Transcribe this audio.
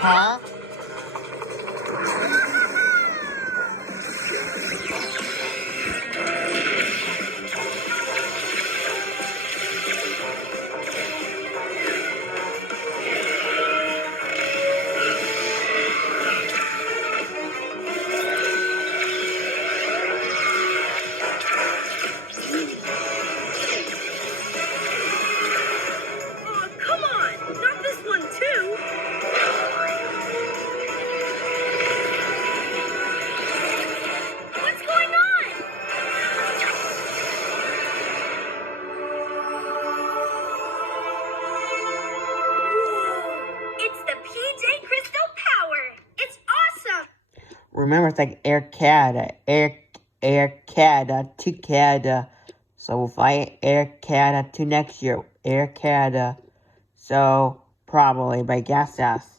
Huh? Oh, come on! Not this one, too! What's going on? Whoa! It's the PJ Crystal Power! It's awesome! Remember, it's like Air Canada, Air Canada to Canada. So we'll fly Air Canada to next year, Air Canada. So probably by gas us.